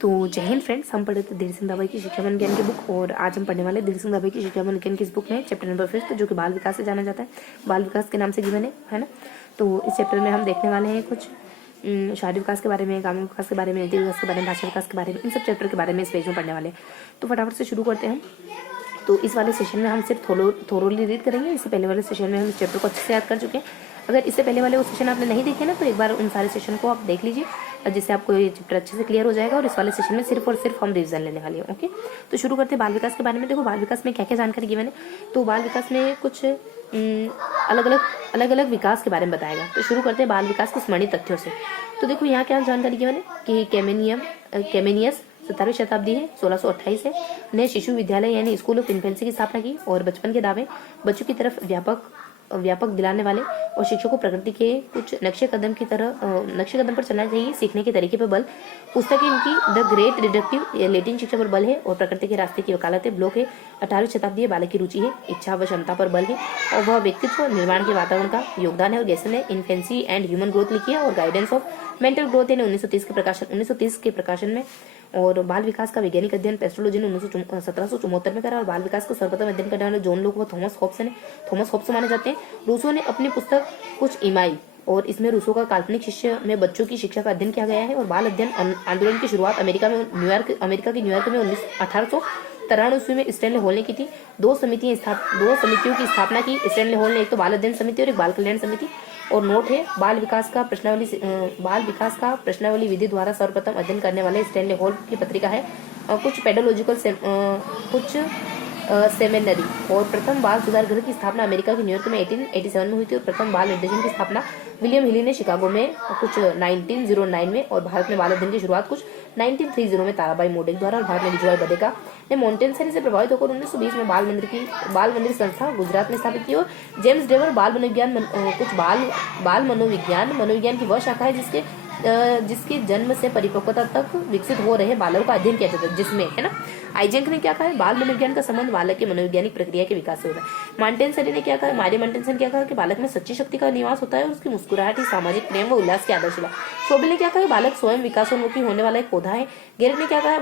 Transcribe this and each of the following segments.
तो जय हिंद फ्रेंड्स, हम पढ़े थे धीर सिंह दाभाई की शिक्षा विज्ञान की बुक और आज हम पढ़ने वाले धीर सिंह दाभाई की शिक्षा विज्ञान की इस बुक में चैप्टर नंबर 5 जो कि बाल विकास से जाना जाता है, बाल विकास के नाम से गिवन है ना। तो इस चैप्टर में हम देखने वाले हैं कुछ शारीरिक विकास के बारे में, ग्रामीण विकास के बारे में, नीति विकास के बारे में, भाषा विकास के बारे में, इन सब चैप्टर के बारे में इस पेज में पढ़ने वाले हैं। तो फटाफट से शुरू करते हैं हम। तो इस वाले सेशन में हम सिर्फ थोरोली रीड करेंगे। इससे पहले वाले सेशन में हम इस चैप्टर को अच्छे से याद कर चुके हैं। अगर इससे पहले वाले वो सेशन आपने नहीं देखे ना, तो एक बार उन सारे सेशन को आप देख लीजिए, जिससे आपको ये चैप्टर अच्छे से क्लियर हो जाएगा। और इस वाले सेशन में सिर्फ और सिर्फ हम रिवीजन लेने वाले हैं। ओके, तो शुरू करते हैं बाल विकास के बारे में। देखो, बाल विकास में क्या क्या जानकारी गिवन है। तो बाल विकास में कुछ अलग अलग विकास के बारे में बताएगा। तो शुरू करते हैं बाल विकास के स्मरणीय तथ्यों से। तो देखो यहाँ क्या जानकारी गिवन है कि केमेनियस 17वीं शताब्दी है, 1628 है, ने शिशु विद्यालय यानी स्कूल ऑफ इन्फेंसी की स्थापना की। और बचपन के दावे बच्चों की तरफ व्यापक दिलाने वाले और शिक्षकों को प्रकृति के कुछ नक्शे कदम पर चलना चाहिए, सीखने के तरीके पर बल। पुस्तक इनकी द ग्रेट डिडक्टिव लैटिन शिक्षा पर बल है और प्रकृति के रास्ते की वकालत है। ब्लॉक है 18वीं शताब्दी है, बालक की रुचि है, इच्छा व क्षमता पर बल है और वह व्यक्तित्व निर्माण के वातावरण का योगदान है। और गैसन ने इन्फेंसी एंड ह्यूमन ग्रोथ लिखी है और गाइडेंस ऑफ मेंटल ग्रोथ है 1930 के प्रकाशन में। और बाल विकास का वैज्ञानिक अध्ययन पेस्ट्रोलॉजी ने 1774 में करा। और बाल विकास को सर्वप्रथम अध्ययन करने वाले जॉन लोक व थॉमस हॉब्स माने जाते हैं। रूसो ने अपनी पुस्तक कुछ इमाई और इसमें रूसो का काल्पनिक शिष्य में बच्चों की शिक्षा का अध्ययन किया गया है। और बाल अध्ययन आंदोलन की शुरुआत अमेरिका के न्यूयॉर्क में 1893 में स्टैनले हॉल ने की थी। दो समितियों की स्थापना की स्टैनले हॉल ने, एक तो बाल अध्ययन समिति और एक बाल कल्याण समिति। और नोट है, बाल विकास का प्रश्नावली विधि द्वारा सर्वप्रथम अध्ययन करने वाले स्टैनले हॉल की पत्रिका है। कुछ पेडोलॉजिकल सेमिनरी। और प्रथम बाल सुधार गृह की स्थापना अमेरिका के न्यूयॉर्क में 1887 में हुई थी। और प्रथम बाल निर्देशन की स्थापना विलियम हिली ने शिकागो में कुछ 1909 में। और भारत में बाल अध्ययन की शुरुआत कुछ 1930 में ताराबाई मोडेक द्वारा। और भारत में विजय बदेका ने मोंटेसरी से प्रभावित होकर 1920 में बाल मंदिर संस्था गुजरात में स्थापित की। और जेम्स डेवर बाल मनोविज्ञान की वह शाखा है जिसके जन्म से परिपक्वता तक विकसित हो रहे बालकों का अध्ययन किया जाता है, जिसमें है ना। आइजेंक ने क्या कहा है, बाल मनोविज्ञान का संबंध बालक के मनोवैज्ञानिक प्रक्रिया के विकास से होता है। मार्टेनसरी ने क्या कहा, ने क्या कहा कि बालक में सच्ची शक्ति का निवास होता है और उसकी मुस्कुराहट ही सामाजिक प्रेम व उल्लास की आदर्श है। शोबिल ने क्या कहा, बालक स्वयं विकासोन्मुखी होने वाला एक पौधा है। गेरेट ने क्या कहा,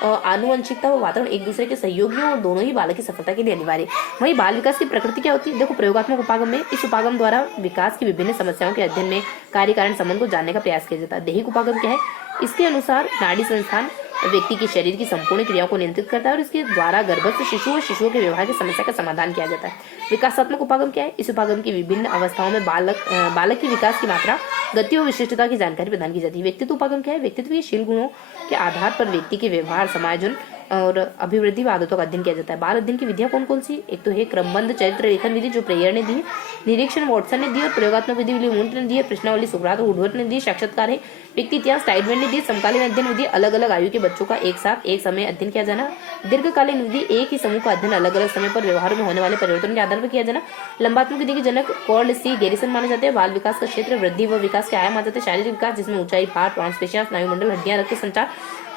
आनुवंशिकता व वातावरण एक दूसरे के सहयोगी और दोनों ही बालक की सफलता के लिए अनिवार्य। वही बाल विकास की प्रकृति क्या होती है। देखो, प्रयोगात्मक उपागम में इस उपागम द्वारा विकास की विभिन्न समस्याओं के अध्ययन में कार्य कारण संबंध को जानने का प्रयास किया जाता है। दैहिक उपागम क्या है, इसके अनुसार नाड़ी संस्थान व्यक्ति के शरीर की संपूर्ण क्रियाओं को नियंत्रित करता है और इसके द्वारा गर्भस्थ शिशु और शिशुओं के व्यवहार की समस्या का समाधान किया जाता है। विकासात्मक उपागम क्या है, इस उपागम की विभिन्न अवस्थाओं में बालक की विकास की मात्रा, गति और विशिष्टता की जानकारी प्रदान की जाती है। व्यक्तित्व उपागम क्या है, व्यक्तित्व के शील गुणों के आधार पर व्यक्ति के व्यवहार, समायोजन और अभिवृद्धि व आदतों का अध्ययन किया जाता है। बाल अध्ययन की विधियां कौन कौन सी, एक तो है क्रमबद्ध चरित्र लेखन विधि जो प्रेयर ने दी है, निरीक्षण वॉटसन ने दी और प्रयोगात्मक विधि विलियम ने दी है, प्रश्नावली सुकरात और वुडवर्थ ने दी, साक्षात्कार है व्यक्ति इतिहास टाइडमैन ने दी, समकालीन अध्ययन विधि अलग अलग आयु के बच्चों का एक साथ एक समय अध्ययन किया जाना, दीर्घकालीन विधि एक ही समूह का अध्ययन अलग अलग समय पर व्यवहारों में होने वाले परिवर्तन के आधार पर किया जाना, लंबात्मक विधि के जनक कॉर्ल सी गैरिसन माने जाते हैं। बाल विकास का क्षेत्र वृद्धि व विकास के आयाम आ जाते हैं। शारीरिक विकास जिसमें ऊंचाई, भार, ट्रांसपेशियन, स्नायुमंडल, हड्डियां, रक्त संचार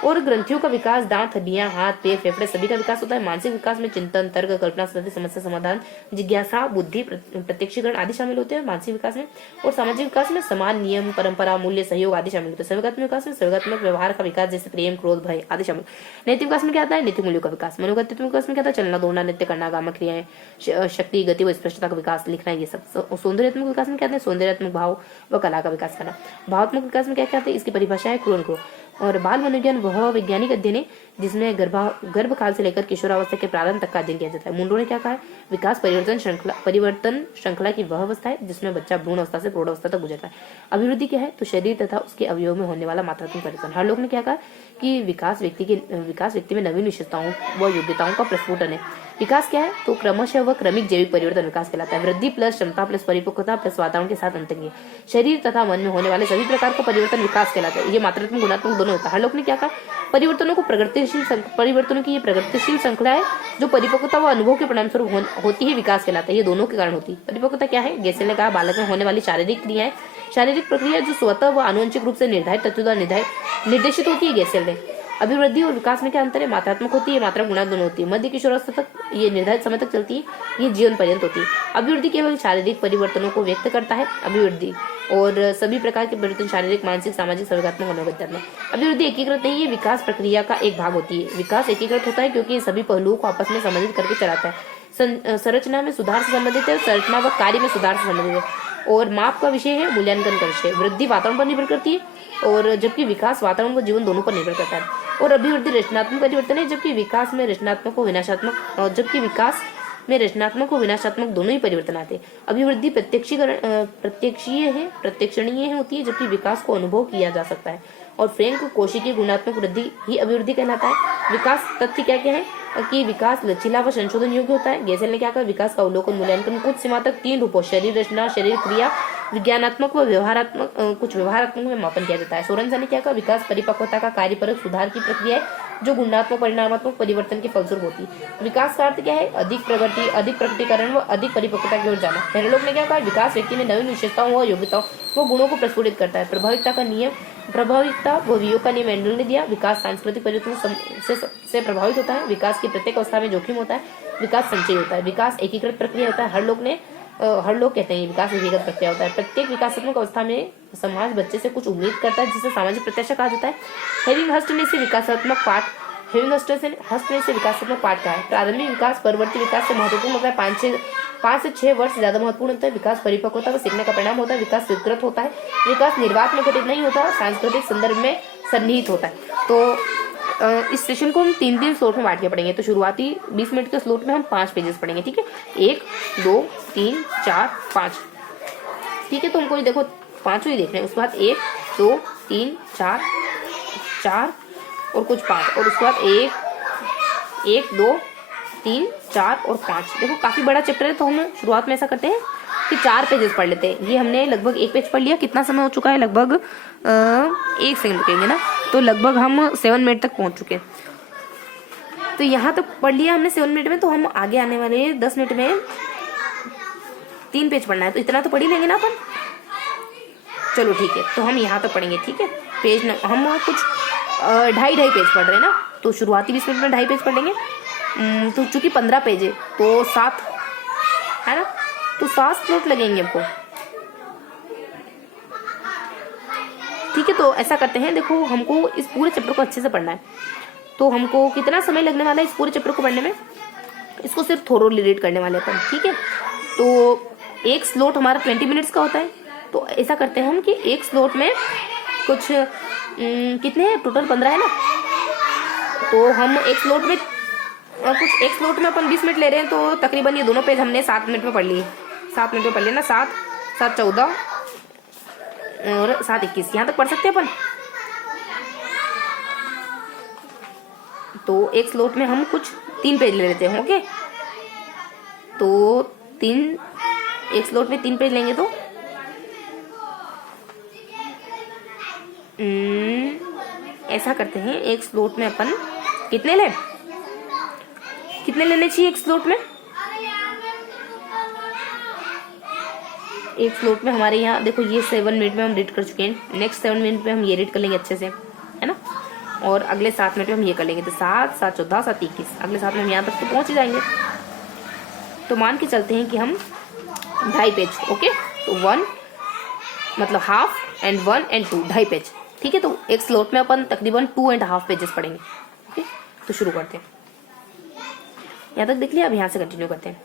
और ग्रंथियों का विकास, दांत, हड्डियां, हाथ, पैर, फेफड़े सभी का विकास होता है। मानसिक विकास में चिंतन, तर्क, कल्पना, समस्या समाधान, जिज्ञासा, बुद्धि, प्रत्यक्षीकरण आदि शामिल होते हैं मानसिक विकास में। और सामाजिक विकास में समान, नियम, परंपरा, मूल्य, सहयोग आदि शामिल होते हैं। संवेगात्मक विकास में संवेगात्मक व्यवहार का विकास जैसे प्रेम, क्रोध, भय आदि शामिल। नैतिक विकास में क्या आता है, नैतिक मूल्यों का विकास। मनोगतित्व विकास में क्या आता है, चलना, दौड़ना, नृत्य करना, गामक क्रियाएं, शक्ति, गति व स्पष्टता का विकास, लिखना, ये सब। सौंदर्यात्मक विकास में क्या आता है, सौंदर्यात्मक भाव व कला का विकास करना। भावात्मक विकास में क्या क्या आता है, इसकी परिभाषा है क्रोन। और बाल मनोविज्ञान वह वैज्ञानिक अध्ययन है जिसमें गर्भकाल से लेकर किशोरावस्था के प्रारंभ तक का अध्ययन किया जाता है। मुंडो ने क्या कहा है, विकास परिवर्तन श्रृंखला की वह अवस्था है जिसमें बच्चा भ्रूण अवस्था से प्रौढ़ अवस्था तक गुजरता है। अभिवृद्धि क्या है, तो शरीर तथा उसके अवयव में होने वाला मात्रात्मक परिवर्तन। हर लोग ने क्या कहा कि विकास व्यक्ति में नवीन विशेषताओं व योग्यताओं का प्रस्फुटन है। विकास क्या है, तो क्रमशः व क्रमिक जैविक परिवर्तन विकास कहलाता है। वृद्धि प्लस क्षमता प्लस परिपक्वता प्लस वातावरण के साथ अंतर्गीय शरीर तथा मन में होने वाले सभी प्रकार का परिवर्तन विकास कहलाता है। ये मात्रात्मक गुणात्मक दोनों होता है। हर लोग ने क्या कहा, परिवर्तनों की ये प्रगतिशील श्रृंखला है जो परिपक्वता व अनुभव के परिणाम स्वरूप होती है, विकास कहलाता है। ये दोनों के कारण होती है। परिपक्वता क्या है, गेसेल ने कहा, बालक में होने वाली शारीरिक प्रक्रिया जो स्वतः व आनुवंशिक रूप से निर्धारित तथ्यों द्वारा निर्देशित होती है। गेसेल ने अभिवृद्धि और विकास में क्या अंतर है? मात्रात्मक होती है, मात्रा गुणा दोनों होती है। मध्य किशोरावस्था तक ये निर्धारित समय तक चलती है, ये जीवन पर्यंत होती है। अभिवृद्धि केवल शारीरिक परिवर्तनों को व्यक्त करता है। अभिवृद्धि और सभी प्रकार के परिवर्तन शारीरिक, मानसिक, सामाजिक, संवेगात्मक, मनोवैज्ञानिक। अभिवृद्धि एकीकृत नहीं है, विकास प्रक्रिया का एक भाग होती है। विकास एकीकृत होता है क्योंकि सभी पहलुओं को आपस में संबंधित करके चलाता है। संरचना में सुधार से संबंधित है, संरचना व कार्य में सुधार से संबंधित है। और माप का विषय है, मूल्यांकन का विषय। वृद्धि वातावरण पर निर्भर करती है और जबकि विकास वातावरण व जीवन दोनों पर निर्भर करता है। और अभिवृद्धि रचनात्मक परिवर्तन है, जबकि विकास में रचनात्मक व विनाशात्मक, और जबकि विकास में रचनात्मक और विनाशात्मक दोनों ही परिवर्तन आते हैं। अभिवृद्धि प्रत्यक्षणीय होती है, जबकि विकास को अनुभव किया जा सकता है। और फ्रैंक कोशिकीय गुणात्मक वृद्धि ही अभिवृद्धि कहलाता है। विकास तथ्य क्या क्या है कि विकास लचीला व संशोधन योग्य होता है। गेसेल ने क्या कहा? विकास का अवलोकन, मूल्यांकन कुछ सीमा तक 3 रूपों शरीर रचना, शरीर क्रिया, विज्ञानात्मक व व्यवहारात्मक, कुछ व्यवहारात्मक में मापन किया जाता है। सोरेनसन ने क्या कहा? विकास परिपक्वता का कार्यपरक सुधार की प्रक्रिया है जो गुणात्मक परिणामात्मक परिवर्तन के फलस्वरूप होती है। विकास का अर्थ क्या है? अधिक प्रगति, अधिक प्रकटीकरण व अधिक परिपक्वता की ओर जाना। हेरलोक ने क्या कहा? विकास व्यक्ति में नवीन विशेषताओं व योग्यताओं व गुणों को प्रस्फुटित करता है। प्रभाविकता व वियोग का नियम एंडल ने दिया। विकास सांस्कृतिक परिवर्तन से प्रभावित होता है। विकास की प्रत्येक अवस्था में जोखिम होता है। विकास संचय होता है। विकास एकीकृत प्रक्रिया होता है। हर लोग कहते हैं विकास एकीकृत प्रक्रिया होता है। प्रत्येक विकासात्मक अवस्था में समाज बच्चे से कुछ उम्मीद करता है, जिसे सामाजिक प्रत्याशा कहा जाता है। हेविंगहर्स्ट ने इसे विकासात्मक पाठ कहा है। प्रारंभिक विकास परवर्ती विकास से महत्वपूर्ण होता है। 5 से 6 वर्ष ज्यादा महत्वपूर्ण होता है। विकास परिपक्वता व सीखने का परिणाम होता है। विकास स्वीकृत होता है। विकास निर्वात में घटित नहीं होता, सांस्कृतिक संदर्भ में सन्निहित होता है। तो इस सेशन को हम 3 स्लॉट में बांट के पढ़ेंगे। तो शुरुआती 20 मिनट के स्लॉट में हम 5 पेजेस पढ़ेंगे, ठीक है। 1, 2, 3, 4, 5, ठीक है। तो हमको देखो 5 ही देखने हैं। उसके बाद 1, 2, 3, 4 और कुछ 5, और उसके बाद 1, 2, 3, 4 और 5। देखो काफी बड़ा चैप्टर है, तो हम शुरुआत में ऐसा करते हैं कि 4 पेजेस पढ़ लेते हैं। ये हमने लगभग 1 पेज पढ़ लिया। कितना समय हो चुका है? लगभग 1 सेकंड रुकेंगे ना, तो लगभग हम 7 मिनट तक पहुंच चुके हैं। तो यहाँ तक पढ़ लिया हमने 7 मिनट में। तो हम आगे आने वाले 10 मिनट में 3 पेज पढ़ना है, तो इतना तो पढ़ ही लेंगे ना अपन। चलो ठीक है, तो हम यहाँ तक पढ़ेंगे, ठीक है। पेज हम कुछ 2.5 पेज पढ़ रहे हैं ना, तो शुरुआती 20 मिनट में 2.5 पेज पढ़ लेंगे। तो चूंकि 15 पेज है तो 7 है ना, तो 7 स्लॉट लगेंगे हमको, ठीक है। तो ऐसा करते हैं, देखो हमको इस पूरे चैप्टर को अच्छे से पढ़ना है। तो हमको कितना समय लगने वाला है इस पूरे चैप्टर को पढ़ने में? इसको सिर्फ थोरोली रीड करने वाले अपन, ठीक है। तो एक स्लॉट हमारा 20 मिनट्स का होता है। तो ऐसा करते हैं हम कि एक स्लॉट में कुछ कितने हैं टोटल? 15 है ना। तो हम एक स्लॉट में अपन 20 मिनट ले रहे हैं, तो तकरीबन ये दोनों पेज हमने 7 मिनट में पढ़ लिए। 7 मिनट में पढ़ लेना। 7, 7, 14 और 7, 21 यहाँ तक पढ़ सकते हैं अपन। तो एक स्लॉट में हम कुछ 3 पेज ले लेते हैं, ओके। तो एक स्लॉट में 3 पेज लेंगे, तो ऐसा करते हैं, एक स्लॉट में अपन कितने लेने चाहिए एक स्लॉट में? एक स्लॉट में हमारे यहाँ देखो ये 7 मिनट में हम रीड कर चुके हैं। नेक्स्ट 7 मिनट में हम ये रीड कर लेंगे अच्छे से, है ना। और अगले 7 मिनट में हम ये कर लेंगे। तो 7, 7, 14, 7, 21, अगले 7 में हम यहाँ तक तो पहुंच ही जाएंगे। तो मान के चलते हैं कि हम 2.5 पेज, ओके। तो 1 मतलब हाफ एंड 1 एंड 2, 2.5 पेज, ठीक है। तो एक स्लॉट में अपन तकरीबन 2.5 पेजेस पढ़ेंगे, ओके। तो शुरू करते हैं। यहाँ तक देख लिया, अब यहाँ से कंटिन्यू करते हैं।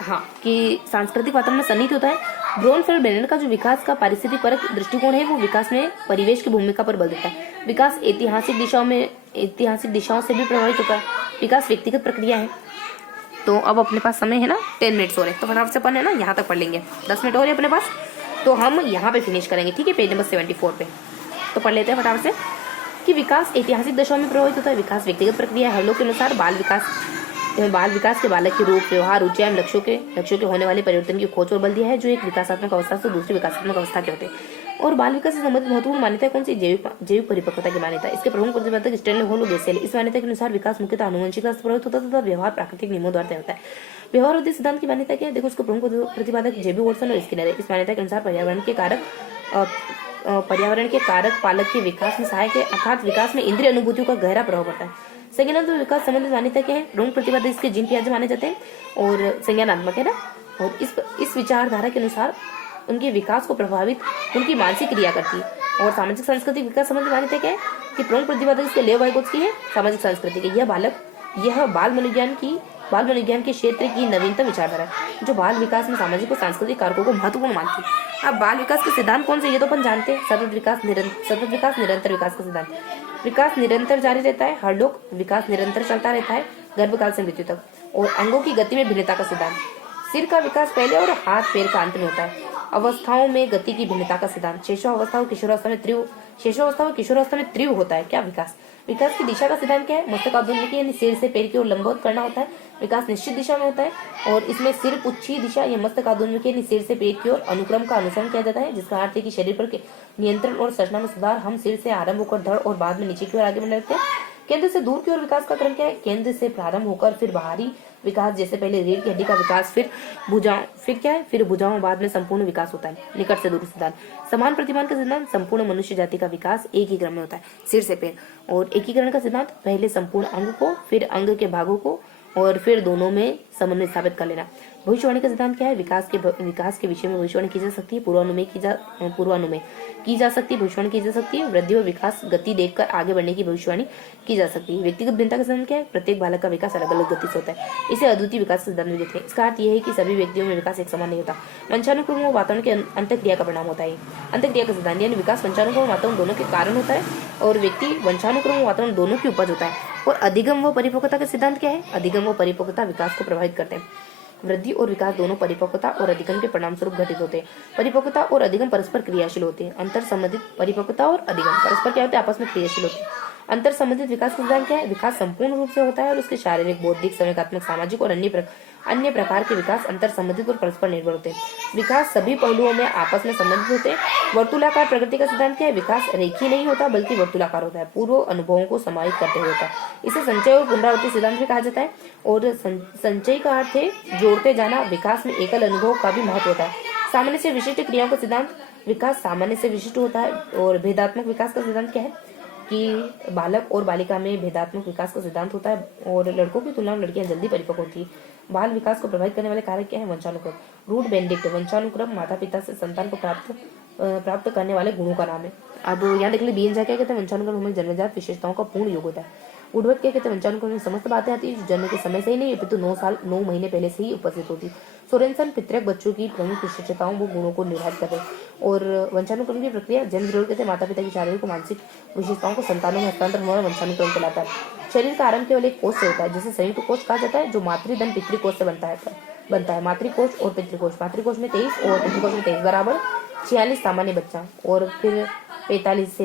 हाँ, कि सांस्कृतिक वातावरण में सन्निहित होता है। ब्रोनफेल्ड-बेनेट का जो विकास का पारिस्थितिक परक दृष्टिकोण है, वो विकास में परिवेश की भूमिका पर बल देता है। विकास ऐतिहासिक दिशाओं से भी प्रभावित होता है। विकास व्यक्तिगत प्रक्रिया है। तो अब अपने पास समय है ना 10 मिनट्स हो रहे हैं, तो फटाफट से अपन है ना यहाँ तक पढ़ लेंगे। 10 मिनट हो रहे हैं अपने पास, तो हम यहाँ पे फिनिश करेंगे, ठीक है। पेज नंबर 74 पे तो पढ़ लेते हैं फटाफट से कि विकास ऐतिहासिक दशाओं में प्रभावित होता है। विकास व्यक्तिगत प्रक्रिया है। हलों के अनुसार बाल विकास के बालक के रूप, व्यवहार, रुचि एवं लक्ष्यों के होने वाले परिवर्तन की खोज और बल दिया है, जो एक विकासात्मक अवस्था से दूसरी विकासात्मक अवस्था के होते हैं। और बाल विकास से संबंधित महत्वपूर्ण मान्यता कौन सी? जैविक परिपक्वता की मान्यता। इसके प्रमुख प्रतिपादक स्टैनले हॉल और गेसेल। इस मान्यता के अनुसार विकास मुख्यतः आनुवंशिकता से प्रभावित होता है तथा व्यवहार प्राकृतिक नियमों द्वारा तय होता है। व्यवहार उद्देश्य सिद्धांत की मान्यता क्या है? देखो, इसको प्रमुख प्रतिपादक जेबी वॉटसन और स्किनर है। इस मान्यता के अनुसार पर्यावरण के कारक पर्यावरण के कारक पालक के विकास में सहायक है, अर्थात विकास में इंद्रिय अनुभूतियों का गहरा प्रभाव पड़ता है। संज्ञानात्मक विकास संबंधित मान्यता क्या है? रोग प्रतिबद्ध इसके जीन पियाजे माने जाते हैं और संज्ञानात्मक है ना। और इस विचारधारा के अनुसार उनके विकास को प्रभावित उनकी मानसिक क्रिया करती है। और सामाजिक सांस्कृतिक विकास संबंधी मान्यता क्या है? कि प्रमुख प्रतिपादक इसके लेव वाइगोत्स की है सामाजिक सांस्कृतिक है। यह बाल मनोविज्ञान के क्षेत्र की नवीनतम विचारधारा है जो बाल विकास में सामाजिक और सांस्कृतिक कारकों को महत्वपूर्ण मानती है। अब बाल विकास के सिद्धांत कौन से, ये तो अपन जानते हैं। सतत विकास, निरंतर विकास का सिद्धांत। विकास निरंतर जारी रहता है, हर लोग विकास निरंतर चलता रहता है गर्भकाल से मृत्यु तक। और अंगों की गति में भिन्नता का सिद्धांत। सिर का विकास पहले और हाथ पैर का अंत में होता है। अवस्थाओं में गति की भिन्नता का सिद्धांत। शैशवावस्था और किशोरावस्था में तीव्र होता है क्या विकास की दिशा का सिद्धांत क्या है? मस्तकाभिमुखी यानी सिर से पैर की ओर लंबवत करना होता है। विकास निश्चित दिशा में होता है और इसमें सिर पुच्छी दिशा या मस्तकाभिमुखी यानी सिर से पैर की ओर अनुक्रम का अनुसरण किया जाता है, जिसका अर्थ है कि शरीर पर नियंत्रण और संरचना में सुधार। हम सिर से आरंभ होकर धड़ और बाद में नीचे की ओर आगे बढ़ने लगते हैं। केंद्र से दूर की ओर विकास का क्रम क्या है? केंद्र से प्रारंभ होकर फिर बाहरी विकास, जैसे पहले रीढ़ की हड्डी का विकास, फिर भुजाओं, बाद में संपूर्ण विकास होता है। निकट से दूर सिद्धांत। समान प्रतिमान का सिद्धांत। संपूर्ण मनुष्य जाति का विकास एक ही क्रम में होता है, सिर से पैर। और एकीकरण का सिद्धांत। पहले संपूर्ण अंग को, फिर अंग के भागों को और फिर दोनों में समन्वय स्थापित कर लेना। भविष्यवाणी का सिद्धांत क्या है? विकास के विषय में भविष्यवाणी की जा सकती है, पूर्वानुमेय की जा सकती है, भविष्यवाणी की जा सकती है। वृद्धि और विकास गति देखकर आगे बढ़ने की भविष्यवाणी की जा सकती है। व्यक्तिगत भिन्नता का सिद्धांत क्या है? प्रत्येक बालक का विकास अलग अलग गति से होता है, इसे अद्वितीय विकास सिद्धांत में देते हैं। इसका अर्थ यह है कि सभी व्यक्तियों में विकास एक समान नहीं होता, वंशानुक्रम और वातावरण के अंतःक्रिया का परिणाम होता है। अंतःक्रिया का सिद्धांत यानी विकास वंशानुक्रम और वातावरण दोनों के कारण होता है और व्यक्ति वंशानुक्रम और वातावरण दोनों की उपज होता है। और अधिगम व परिपक्वता का सिद्धांत क्या है? अधिगम व परिपक्वता विकास को प्रभावित करते हैं। वृद्धि और विकास दोनों परिपक्वता और अधिगम के परिणाम स्वरूप घटित होते हैं। परिपक्वता और अधिगम परस्पर क्रियाशील होते हैं। अंतर संबंधित परिपक्वता और अधिगम परस्पर क्या होते हैं? आपस में क्रियाशील होते हैं। अंतर संबंधित विकास का सिद्धांत क्या है? विकास संपूर्ण रूप से होता है और उसके शारीरिक, बौद्धिक, संवेगात्मक, सामाजिक और अन्य प्रकार के विकास अंतर संबंधित और परस्पर निर्भर होते हैं। विकास सभी पहलुओं में आपस में संबंधित होते हैं। वर्तुलाकार प्रकृति का सिद्धांत क्या है? विकास रेखीय नहीं होता बल्कि वर्तुलाकार होता है, पूर्व अनुभवों को समाहित करते हुए होता है। इसे संचय और पुनरावृत्ति सिद्धांत भी कहा जाता है। और संचय का अर्थ है जोड़ते जाना। विकास में एकल अनुभव का भी महत्व होता है। सामान्य से विशिष्ट क्रियाओं का सिद्धांत। विकास सामान्य से विशिष्ट होता है। और भेदात्मक विकास का सिद्धांत क्या है? कि बालक और बालिका में भेदात्मक विकास का सिद्धांत होता है और लड़कों की तुलना में लड़कियां जल्दी परिपक्व होती है। बाल विकास को प्रभावित करने वाले कारक क्या है? वंशानुक्रम। रूट बेंडिक्ट वंशानुक्रम माता पिता से संतान को प्राप्त करने वाले गुणों का नाम है। अब यहाँ देख लीजिए बीएनजा क्या कहते हैं? वंशानुक्रम हमें जन्मजात विशेषताओं का पूर्ण योग होता है। उर्वरक क्या कहते हैं? वंशानुक्रम में समस्त बातें आती है जो जन्म के समय से ही नहीं अपितु 9 महीने पहले से ही उपस्थित होती। सोरेनसन पितृक बच्चों की प्रमुख विशेषताओं व गुणों को निर्धारित करते हैं। और वंशानुक्रम की प्रक्रिया जन्म जरूर कहते हैं माता पिता की शारीरिक और मानसिक विशेषताओं को संतानों में हस्तांतरण होना वंशानुक्रम कहलाता है। शरीर का आरंभ केवल एक कोष से होता है जिसे संयुक्त कोष कहा जाता है, जो मातृधन पितृकोष से बनता है। मातृकोष और पितृकोष। मातृकोष में 23 और पितृकोष में 23 बराबर 46 सामान्य बच्चा और फिर 45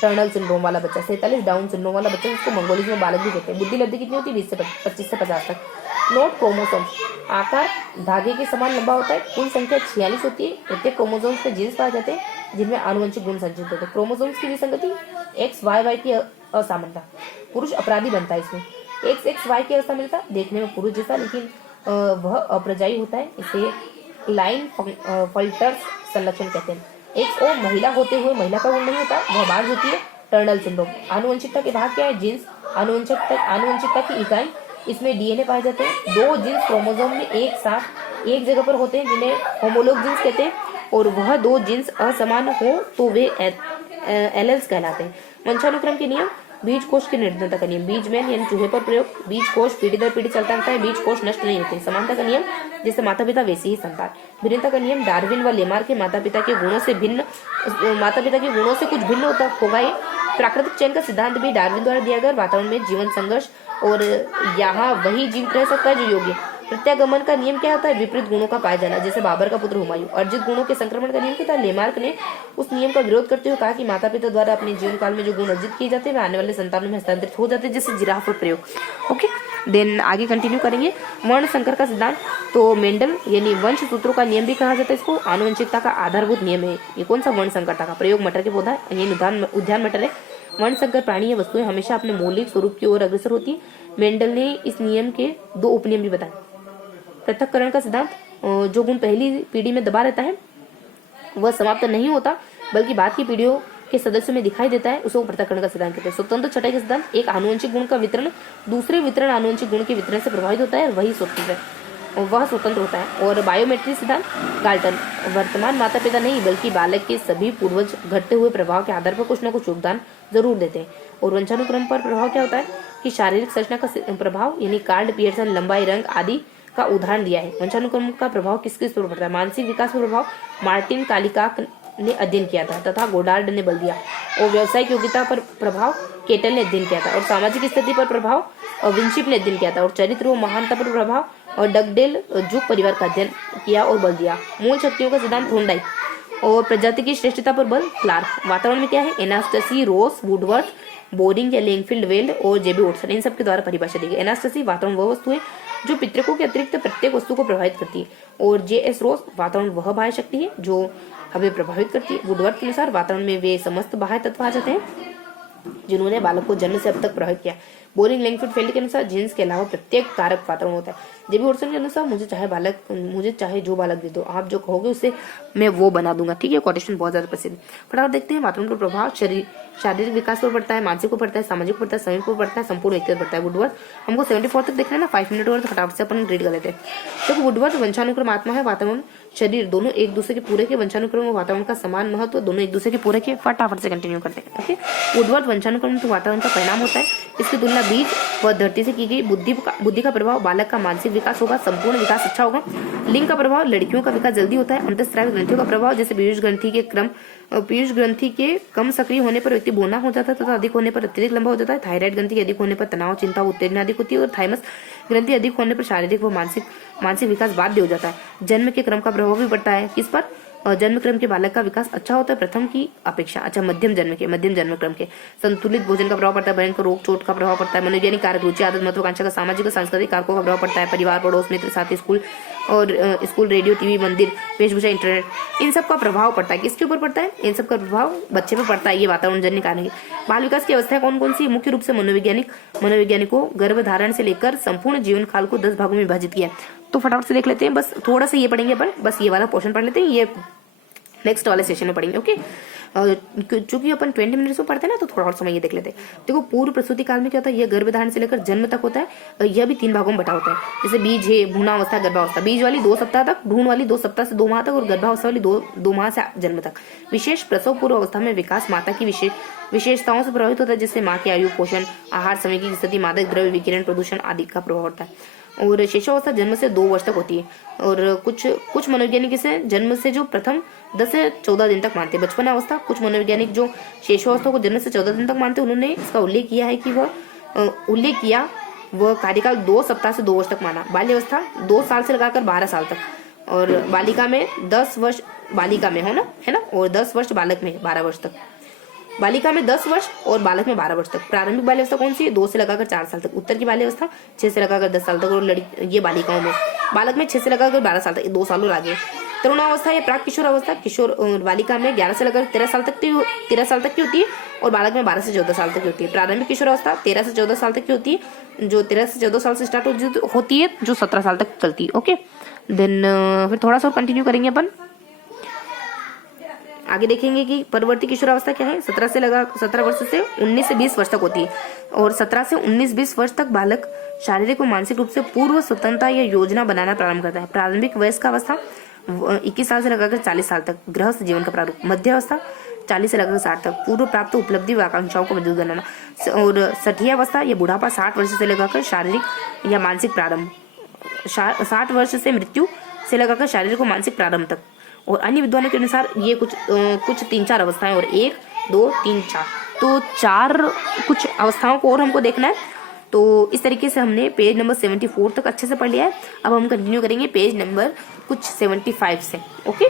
टर्नल सिंड्रोम वाला बच्चा, 47 डाउन सिंड्रोम वाला बच्चा, जिसको मंगोलिज में बालक भी कहते हैं। बुद्धि लब्धि कितनी होती है? 25 से 50 तक। Note chromosomes. आकार धागे के समान लंबा होता है। कुल संख्या 46 होती है। प्रत्येक क्रोमोसोम्स के जीन्स पाए जाते हैं जिनमें आनुवंशिक गुण संचित होते हैं। क्रोमोसोम्स की विसंगति XY की असामनता। पुरुष अपराधी बनता है इसमें। XXY की असामनता, देखने में पुरुष जैसा लेकिन वह अप्रजाई होता है, इसे लाइन फल्टर्स संलक्षण कहते हैं। XO महिला होते हुए महिला का गुण नहीं होता, वह बाढ़ होती है, टर्नल सिंड्रोम। आनुवंशिकता के भाग क्या है? जीन्स। आनुवंशिकता की इकाई, इसमें डीएनए पाए जाते हैं। 2 जीन्स क्रोमोसोम में एक साथ एक जगह पर होते हैं जिन्हें होमोलोग जीन्स कहते हैं और वह 2 जीन्स असमान हो तो वे एलेल्स कहलाते हैं। वंशानुक्रम के नियम। बीज कोष की निर्धनता का नियम। बीजमैन यानी चूहे पर प्रयोग। बीज कोष पीढ़ी दर पीढ़ी चलता रहता है। बीज कोष नष्ट नहीं होते। समानता का नियम, जैसे माता पिता वैसे ही संतान। भिन्नता का नियम। डार्विन व लेमार के माता पिता के गुणों से कुछ भिन्न होगा। ये प्राकृतिक चयन का सिद्धांत भी डार्विन द्वारा दिया गया। वातावरण में जीवन संघर्ष और यहाँ वही जीवित रह सकता है जो योग्य। प्रत्यागमन का नियम क्या होता है? विपरीत गुणों का पाया जाना, जैसे बाबर का पुत्र हुमायूं। अर्जित गुणों के संक्रमण का नियम क्या था? लेमार्क ने उस नियम का विरोध करते हुए कहा कि माता पिता द्वारा अपने जीवन काल में जो गुण अर्जित किए जाते हैं वे आने वाले संतानों में हस्तांतरित हो जाते हैं, जैसे जिराफ पर प्रयोग। ओके, देन आगे कंटिन्यू करेंगे। वर्ण संकर का सिद्धांत। तो मेंडल यानी वंश सूत्रों का नियम भी कहा जाता है इसको। आनुवंशिकता का आधारभूत नियम है ये। कौन सा? वर्ण संकरता का। प्रयोग मटर के पौधा, ये उद्यान मटर है। वर्ण संकर प्राणी या वस्तुएं हमेशा अपने मौलिक स्वरूप की ओर अग्रसर होती है। मेंडल ने इस नियम के 2 उपनियम भी बताए। पृथक्करण का सिद्धांत। जो गुण पहली पीढ़ी में दबा रहता है वह समाप्त नहीं होता बल्कि बाद की पीढ़ियों के सदस्यों में दिखाई देता है, उसे पृथक्करण का सिद्धांत कहते हैं। स्वतंत्र छटाई का सिद्धांत, एक आनुवंशिक गुण का वितरण दूसरे वितरण आनुवंशिक गुण के वितरण से प्रभावित होता है, वही स्वतंत्र है, वह स्वतंत्र होता है। और बायोमेट्री सिद्धांत, गाल्टन, वर्तमान माता पिता नहीं बल्कि बालक के सभी पूर्वज घटते हुए प्रभाव के आधार पर कुछ न कुछ योगदान जरूर देते हैं। और वंशानुक्रम पर प्रभाव क्या होता है कि शारीरिक संरचना का प्रभाव, यानी कार्ड, पियर्सन, लंबाई, रंग आदि का उदाहरण दिया है। वंशानुक्रम का प्रभाव किस किस पर पड़ता है? मानसिक विकास पर प्रभाव मार्टिन कालिकाक ने अध्ययन किया था तथा गोडार्ड ने बल दिया। और व्यावसायिक योग्यता पर प्रभाव केटल ने अध्ययन किया था। और सामाजिक स्थिति पर प्रभाव विंशिप ने अध्ययन किया था। और चरित्र व महानता पर प्रभाव और डगडेल जूक परिवार का अध्ययन किया और बल दिया। मूल शक्तियों का सिद्धांत थोंडाइक। और प्रजाति की श्रेष्ठता पर बल क्लार्क। वातावरण में क्या है? एनास्टसी, रोस, वुडवर्थ, बोरिंग या लेंगफील्ड वेल्ड और जेबी ओटसन, इन सब के द्वारा परिभाषा दी गई। एनास्टसी, वातावरण वह वस्तु है जो पितृकों के अतिरिक्त प्रत्येक वस्तु को प्रभावित करती है। और जेएस रोस, वातावरण वह बाह्य शक्ति है जो हमें प्रभावित करती है। वुडवर्थ के अनुसार वातावरण में वे समस्त बाह्य तत्व आ जाते हैं जिन्होंने बालक को जन्म से अब तक प्रभावित किया। बोरिंग, लैंगफील्ड फेल्ड के अनुसार जीन्स के अलावा प्रत्येक कारक वातावरण होता है। जेबी ओटसन के अनुसार मुझे चाहे जो बालक दे दो, आप जो कहोगे उसे मैं वो बना दूंगा। ठीक है, कोटेशन बहुत ज्यादा प्रसिद्ध। फटाफट देखते हैं। वातावरण का प्रभाव शारीरिक विकास पर पड़ता है, मानसिक पर पड़ता है, सामाजिक पर पड़ता है, समय पर पड़ता है, संपूर्ण व्यक्ति पर पड़ता है। वुडवर्थ, हमको 74 तक देखना है ना, 5 मिनट और तो फटाफट से अपन रीड कर लेते हैं। देखो, वुडवर्थ वंशानुक्रम आत्मा है, वातावरण शरीर दोनों एक दूसरे के पूरे के। वंशानुक्रम और वातावरण का समान महत्व, दोनों एक दूसरे के पूरे के। फटाफट से कंटिन्यू करते हैं। ओके, वुडवर्थ वंशानुक्रम तो वातावरण का परिणाम होता है। इसकी तुलना बीज व धरती से की गई। बुद्धि का प्रभाव, बालक का मानसिक विकास होगा, संपूर्ण विकास अच्छा होगा। लिंग का प्रभाव, लड़कियों का विकास जल्दी होता है। अंतःस्रावी ग्रंथियों का प्रभाव, जैसे पीयूष ग्रंथि के कम सक्रिय होने पर व्यक्ति बौना हो जाता है तथा अधिक होने पर अत्यधिक लंबा हो जाता है। थायराइड ग्रंथि के अधिक होने पर तनाव, चिंता, उत्तेजना अधिक होती है। और थाइमस ग्रंथि अधिक होने पर शारीरिक व मानसिक विकास बाध्य हो जाता है। जन्म के क्रम का प्रभाव भी पड़ता है। किस पर? जन्म क्रम के बालक का विकास अच्छा होता है प्रथम की अपेक्षा। अच्छा, मध्यम जन्म क्रम के। संतुलित भोजन का प्रभाव पड़ता है। भयंकर रोग चोट का प्रभाव पड़ता है। मनोवैज्ञानिक कारक, रुचि, आदत, महत्वाकांक्षा का सामाजिक और सांस्कृतिक कारकों का प्रभाव पड़ता है। परिवार, पड़ोस, मित्र, साथी, स्कूल, रेडियो, टीवी, मंदिर, वेशभूषा, इंटरनेट, इन सब का प्रभाव पड़ता है। किसके ऊपर पड़ता है? इन सब का प्रभाव बच्चे पर पड़ता है। ये वातावरण जन्य कारण है। बाल विकास की अवस्थाएं कौन कौन सी? मुख्य रूप से मनोवैज्ञानिकों गर्भधारण से लेकर संपूर्ण जीवन काल को 10 भागों में विभाजित किया है। तो फटाफट से देख लेते हैं। बस थोड़ा सा ये पढ़ेंगे अपन, बस ये वाला पोर्शन पढ़ लेते हैं, ये नेक्स्ट वाले सेशन में पढ़ेंगे। ओके, चूंकि अपन 20 मिनट्स में पढ़ते हैं ना, तो थोड़ा और समय ये देख लेते हैं। देखो, पूर्व प्रसूति काल में क्या होता है? यह गर्भधारण से लेकर जन्म तक होता है। यह भी 3 भागों में बटा होता है। जैसे बीज है, भ्रूणावस्था, गर्भावस्था। बीज वाली 2 सप्ताह तक, भ्रूण वाली 2 सप्ताह से 2 माह तक, और गर्भावस्था वाली 2 माह से जन्म तक। विशेष प्रसव पूर्व अवस्था में विकास माता की विशेषताओं से प्रभावित होता है, जैसे माँ की आयु, पोषण, आहार, समय की स्थिति, मादक द्रव्य, विकिरण, प्रदूषण आदि का प्रभाव होता है। और शेषावस्था जन्म से 2 वर्ष तक होती है। और कुछ मनोवैज्ञानिक इसे जन्म से जो प्रथम 10 से 14 दिन तक मानते हैं। बचपन अवस्था, कुछ मनोवैज्ञानिक जो शेषावस्था को जन्म से 14 दिन तक मानते हैं, उन्होंने इसका उल्लेख किया वह कार्यकाल 2 सप्ताह से 2 वर्ष तक माना। बाल्यावस्था 2 साल से लगाकर 12 साल तक। और बालिका में 10 वर्ष बालिका में है ना, और 10 वर्ष बालक में 12 वर्ष तक। बालिका में 10 वर्ष और बालक में 12 वर्ष तक। प्रारंभिक बाल्यावस्था कौन सी है? 2 से लगाकर 4 साल तक। उत्तर की बाल्यावस्था 6 से लगाकर 10 साल तक। और ये बालिकाओं में, बालक में 6 से लगाकर 12 साल तक, 2 साल और आगे। तरुणावस्था या प्राक किशोर अवस्था, बालिका में 11 से लगाकर 13 साल तक की होती है। और बालक में 12 से 14 साल तक की होती है। प्रारंभिक किशोर अवस्था 13 से 14 साल तक की होती है, जो 13 से 14 साल से स्टार्ट होती है, जो 17 साल तक चलती है। ओके, देन फिर थोड़ा सा कंटिन्यू करेंगे अपन। आगे देखेंगे कि परवर्ती किशोरावस्था क्या है। 17 वर्ष से 19 से 20 वर्ष तक होती है। और 17 से 19-20 वर्ष तक बालक शारीरिक और मानसिक रूप से पूर्व स्वतंत्रता या योजना बनाना प्रारंभ करता है। प्रारंभिक वयस्क अवस्था 21 साल से लगाकर 40 साल तक, गृहस्थ जीवन का प्रारूप। मध्य अवस्था 40 से लगाकर 60 तक, पूर्व प्राप्त उपलब्धि व आकांक्षाओं को मजबूत बनाना। और सठिया अवस्था या बुढ़ापा 60 वर्ष से लगाकर शारीरिक या मानसिक प्रारंभ। 60 वर्ष से मृत्यु से लगाकर शारीरिक और मानसिक प्रारंभ तक। और अन्य विद्वानों के अनुसार ये कुछ 3-4 अवस्थाएं, और 1, 2, 3, 4, तो 4 कुछ अवस्थाओं को और हमको देखना है। तो इस तरीके से हमने पेज नंबर 74 तक अच्छे से पढ़ लिया है। अब हम कंटिन्यू करेंगे पेज नंबर कुछ 75 से। ओके।